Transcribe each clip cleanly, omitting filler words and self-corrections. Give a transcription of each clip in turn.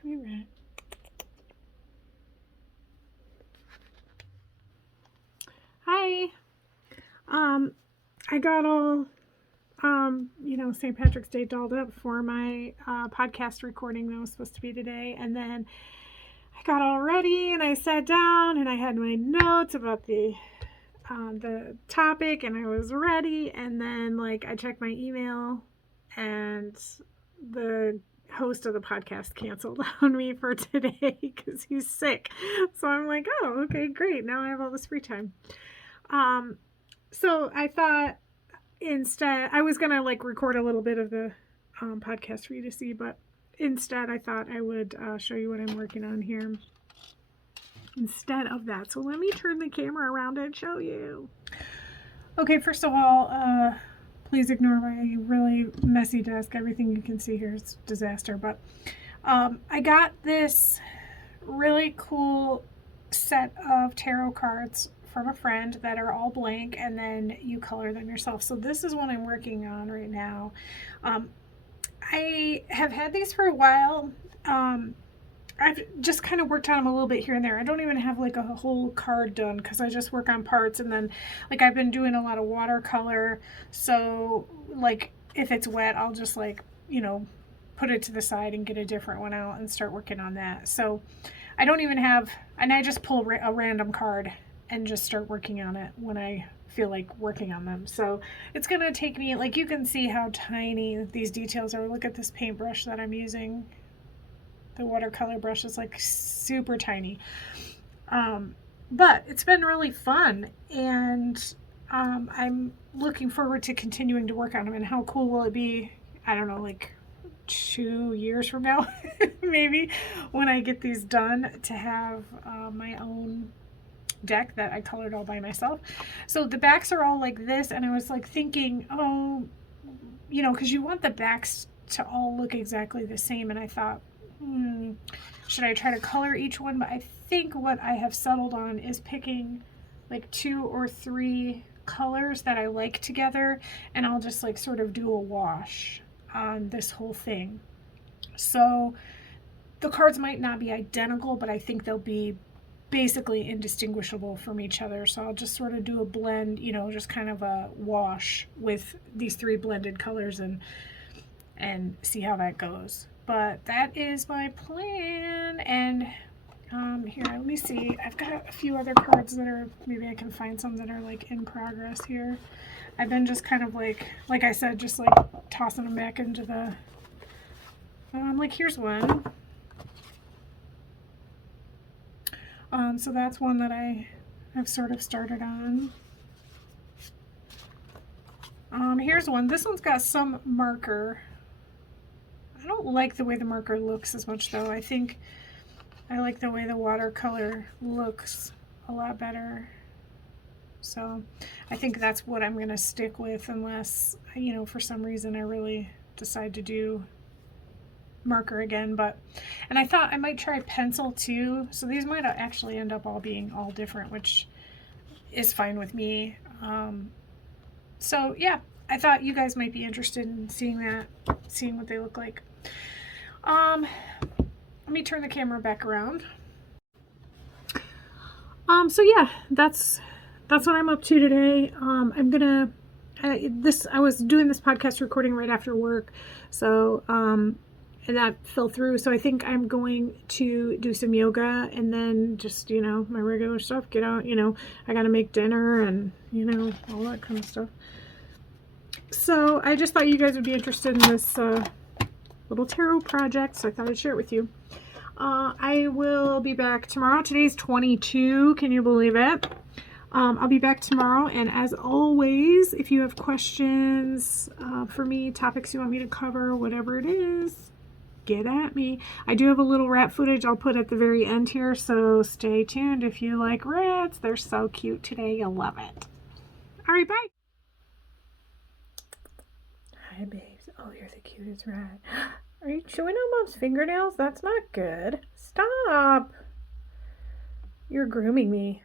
Come here, Rat. Hi. I got all, St. Patrick's Day dolled up for my podcast recording that was supposed to be today. And then I got all ready and I sat down and I had my notes about the topic and I was ready. And then, I checked my email and the host of the podcast canceled on me for today because he's sick. So I'm like, oh, okay, great. Now I have all this free time. So I thought instead I was going to record a little bit of the podcast for you to see, but instead I thought I would show you what I'm working on here instead of that. So let me turn the camera around and show you. Okay, first of all, please ignore my really messy desk. Everything you can see here is disaster, but I got this really cool set of tarot cards from a friend that are all blank, and then you color them yourself. So this is what I'm working on right now. I have had these for a while. I've just kind of worked on them a little bit here and there. I don't even have a whole card done because I just work on parts, and then I've been doing a lot of watercolor. So if it's wet, I'll just put it to the side and get a different one out and start working on that. So I don't even have, and I just pull a random card and just start working on it when I feel like working on them. So it's going to take me, you can see how tiny these details are. Look at this paintbrush that I'm using. The watercolor brush is super tiny. But it's been really fun, and I'm looking forward to continuing to work on them. And how cool will it be, I don't know, 2 years from now, maybe, when I get these done, to have my own deck that I colored all by myself. So the backs are all like this, and I was thinking, oh, because you want the backs to all look exactly the same, and I thought, should I try to color each one? But I think what I have settled on is picking 2 or 3 colors that I like together, and I'll just sort of do a wash on this whole thing. So the cards might not be identical, but I think they'll be basically indistinguishable from each other. So I'll just sort of do a blend, just kind of a wash with these 3 blended colors and see how that goes. But that is my plan. And here, let me see. I've got a few other cards that are, maybe I can find some that are in progress here. I've been just kind of like I said, just tossing them back into the, here's one. So that's one that I have sort of started on. Here's one. This one's got some marker. I don't like the way the marker looks as much, though. I think I like the way the watercolor looks a lot better. So I think that's what I'm going to stick with, unless, for some reason I really decide to do marker again. And I thought I might try pencil too. So these might actually end up all being all different, which is fine with me. So yeah, I thought you guys might be interested in seeing what they look like. Let me turn the camera back around. So yeah, that's what I'm up to today. I'm gonna I was doing this podcast recording right after work, so and that fell through. So I think I'm going to do some yoga and then just my regular stuff. Get out. I gotta make dinner and all that kind of stuff. So I just thought you guys would be interested in this little tarot project, so I thought I'd share it with you. I will be back tomorrow. Today's 22. Can you believe it? I'll be back tomorrow, and as always, if you have questions for me, topics you want me to cover, whatever it is, get at me. I do have a little rat footage I'll put at the very end here, so stay tuned if you like rats. They're so cute today. You'll love it. All right, bye. Hi, babes. Oh, you're the cutest rat. Are you chewing on Mom's fingernails? That's not good. Stop. You're grooming me.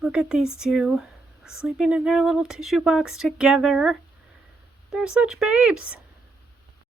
Look at these two sleeping in their little tissue box together. They're such babes.